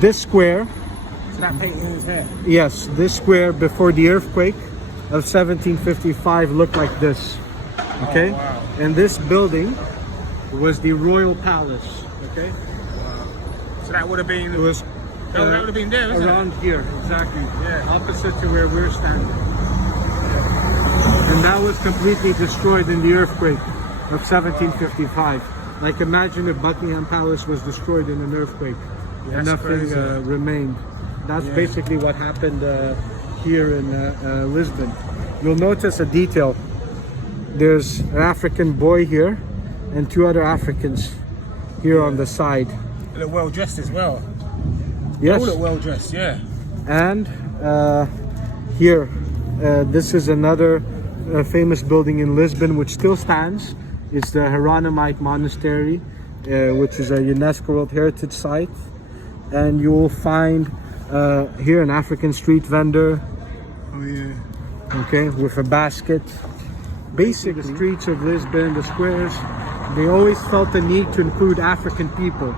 This square, So that painting is here. yes, this square before the earthquake of 1755 looked like this. Okay, Oh, wow. and this building was the royal palace. Okay, So that would have been. it was that would have been there, isn't around here, exactly, Yeah. opposite to where we're standing. And that was completely destroyed in the earthquake of 1755. Like, imagine if Buckingham Palace was destroyed in an earthquake and That's nothing crazy. remained. That's Yeah. basically what happened here in Lisbon. You'll notice a detail. There's an African boy here and two other Africans here on the side. They look well dressed as well. Yes. They all look well dressed, yeah. And here, this is another famous building in Lisbon which still stands. It's the Hieronymite Monastery, which is a UNESCO World Heritage Site. And you will find here an African street vendor, Oh yeah. okay, with a basket. Basically, the streets of Lisbon, the squares, they always felt the need to include African people.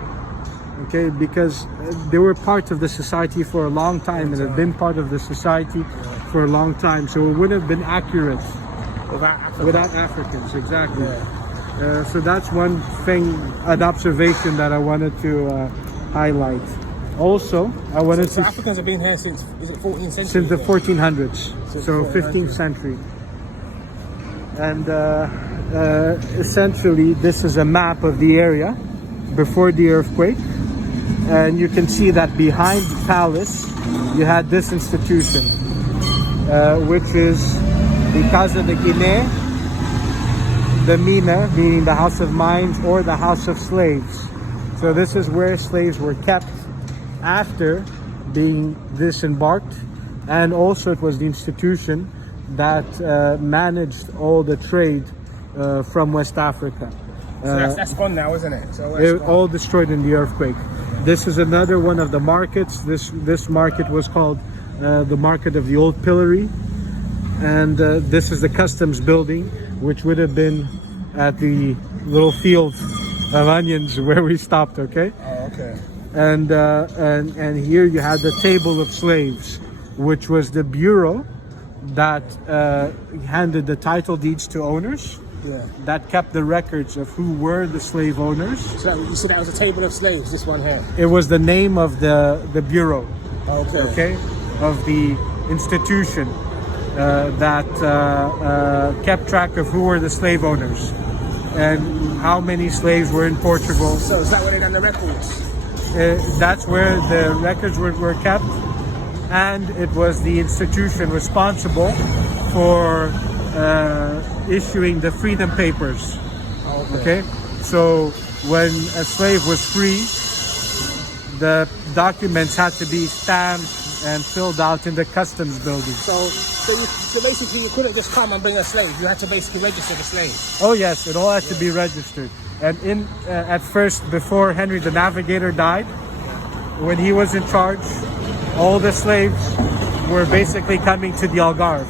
Okay, because they were part of the society for a long time and have been part of the society for a long time. So it wouldn't have been accurate without Africans, exactly. Yeah. So that's one thing, an observation that I wanted to highlight. Also, I wanted So to Africans have been here since, is it 14th century? since the yeah? 1400s, Since so 1400s. 15th century. And essentially, this is a map of the area before the earthquake. And you can see that behind the palace, you had this institution, which is the Casa de Guinea, the Mina, meaning the house of mines, or the house of slaves. So this is where slaves were kept after being disembarked. And also it was the institution that managed all the trade from West Africa. So that's gone now, isn't it? So It all destroyed in the earthquake. This is another one of the markets. This market was called the market of the Old Pillary, and this is the customs building, which would have been at the little field of onions where we stopped. Okay, Oh, okay. and here you had the table of slaves, which was the bureau that handed the title deeds to owners. Yeah. That kept the records of who were the slave owners. So you said that was a table of slaves, this one here? It was the name of the bureau, Okay. okay, of the institution that kept track of who were the slave owners and how many slaves were in Portugal. So is that where they done the records? That's where the records were kept, and it was the institution responsible for issuing the freedom papers. Okay, so when a slave was free, the documents had to be stamped and filled out in the customs building. So basically you couldn't just come and bring a slave, you had to basically register the slave. Oh yes, it all had to be registered. And at first, before Henry the Navigator died, when he was in charge, all the slaves were basically coming to the Algarve.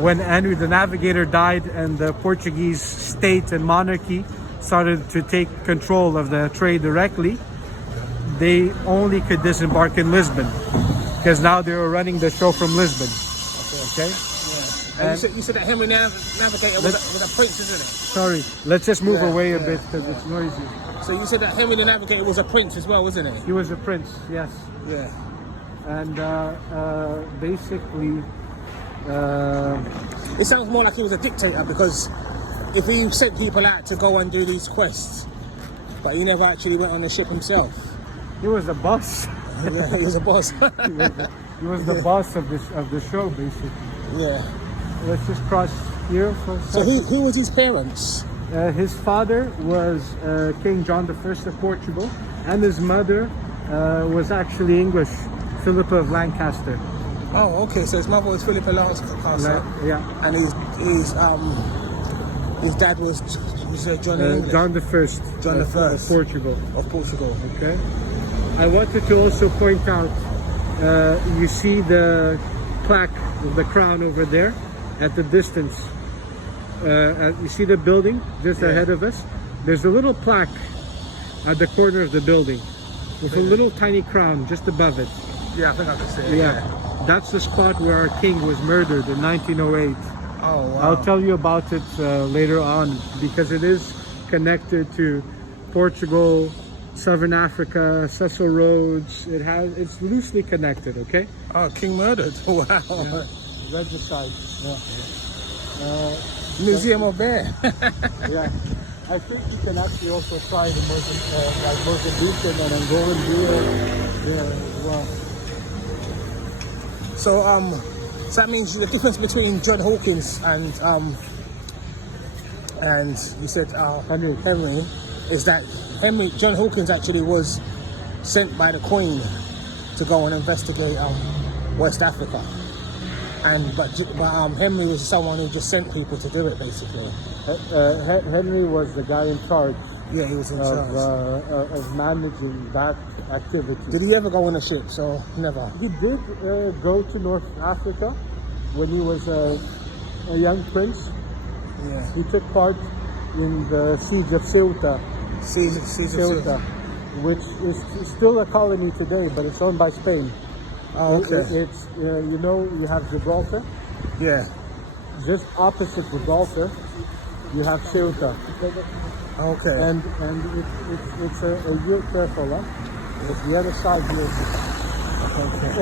When Henry the Navigator died and the Portuguese state and monarchy started to take control of the trade directly, they only could disembark in Lisbon, because now they were running the show from Lisbon. Okay? Yeah. And you said that Henry Navigator was a prince, isn't it? Sorry, let's just move Yeah, away a yeah, bit because it's noisy. So you said that Henry the Navigator was a prince as well, wasn't it? He was a prince, yes. Yeah. And basically, It sounds more like he was a dictator, because if he sent people out to go and do these quests, but he never actually went on the ship himself. he was a boss. Yeah, he was a boss. He was the boss of the show, basically. Yeah. Let's just cross here for a So second. who was his parents? His father was King John I of Portugal, and his mother was actually English, Philippa of Lancaster. Oh, okay. So his mother was Philippa Lancaster, Yeah. and his dad was John English. John I. John of I. Portugal. Of Portugal. Okay. I wanted to also point out, you see the plaque of the crown over there. at the distance, you see the building just ahead of us? There's a little plaque at the corner of the building with a little tiny crown just above it. Yeah, I think I can see it. Yeah, that's the spot where our king was murdered in 1908. Oh, wow. I'll tell you about it later on, because it is connected to Portugal, Southern Africa, Cecil Rhodes. It's loosely connected, okay? Oh, king murdered. Wow. Yeah. Regicide. Yeah. Museum of Bear. Yeah. I think you can actually also try the Mozambican and Angolan beer there as well. So that means the difference between John Hawkins and you said Henry is that John Hawkins actually was sent by the Queen to go and investigate West Africa, but Henry was someone who just sent people to do it, basically. Henry was the guy in charge. Yeah, he was in charge of managing that activity. Did he ever go on a ship? So never. He did go to North Africa when he was a young prince. Yeah. He took part in the siege of Ceuta. Ceuta, which is still a colony today, but it's owned by Spain. Oh, okay. It's you have Gibraltar. Yeah. Just opposite Gibraltar, you have Ceuta. Okay. And it's a real careful, huh? It's the other side here. Okay.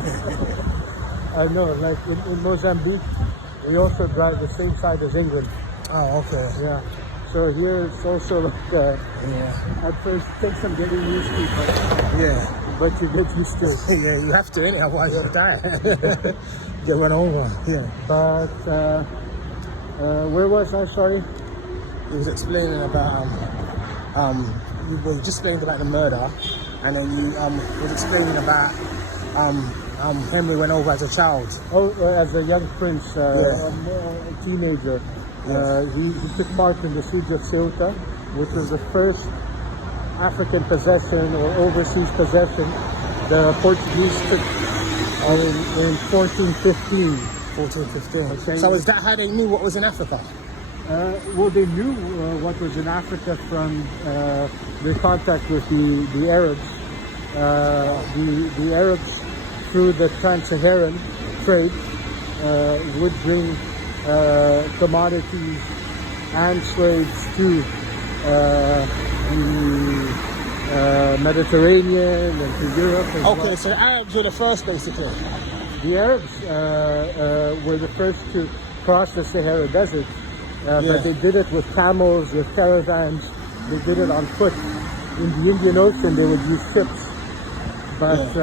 I know, like in Mozambique, we also drive the same side as England. Oh, okay. Yeah. So here it's also like, at first it takes some getting used to, but you get used to it. Yeah, you have to, innit? Otherwise you'll die. Get run over. Yeah. But where was I? Sorry. He was explaining about you were just explaining about the murder, and then you was explaining about Henry went over as a child. Oh, as a young prince, a teenager. Yes. He took part in the siege of Ceuta, which was the first African possession or overseas possession the Portuguese took in 1415. 1415. Okay. So is that how they knew what was in Africa? Well, they knew what was in Africa from their contact with the Arabs. The Arabs, through the trans-Saharan trade, would bring commodities and slaves to the Mediterranean and to Europe as well. Okay, so the Arabs were the first, basically. The Arabs were the first to cross the Sahara Desert, but they did it with camels, with caravans. They did it on foot. In the Indian Ocean, they would use ships, but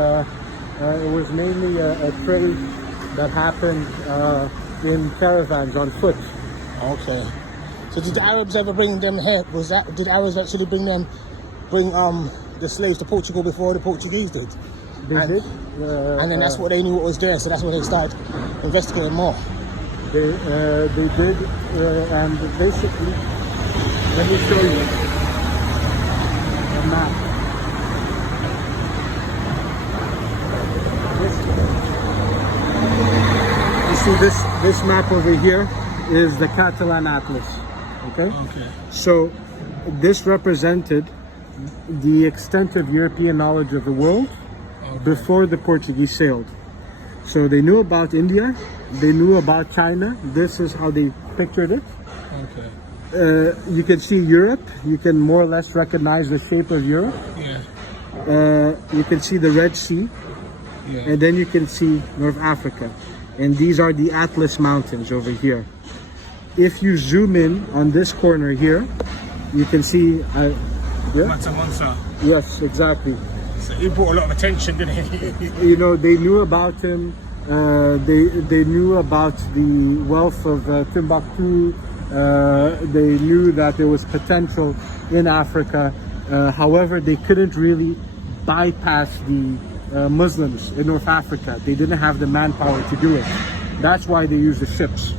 it was mainly a trade that happened in caravans on foot. Okay. So did the Arabs ever bring them here? Did Arabs actually bring the slaves to Portugal before the Portuguese did? They did. And then that's what they knew what was there, so that's when they started investigating more. They did, and basically, let me show you a map. You see this map over here is the Catalan Atlas. Okay. So this represented the extent of European knowledge of the world before the Portuguese sailed. So they knew about India, they knew about China. This is how they pictured it. Okay. You can see Europe. You can more or less recognize the shape of Europe. Yeah. You can see the Red Sea, and then you can see North Africa. And these are the Atlas Mountains over here. If you zoom in on this corner here, you can see. Mansa. Yes, exactly. So he brought a lot of attention, didn't he? You know, they knew about him. They knew about the wealth of Timbuktu. They knew that there was potential in Africa. However, they couldn't really bypass the Muslims in North Africa. They didn't have the manpower to do it. That's why they used the ships.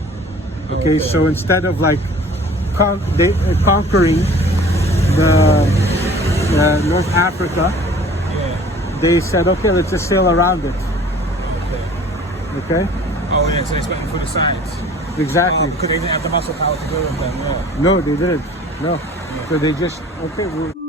Okay, so instead of like conquering the North Africa, they said, okay, let's just sail around it. Okay. Oh yeah, so they spent them for the sides. Exactly. Because they didn't have the muscle power to go with them. Yeah. No, they didn't. No. So they just okay.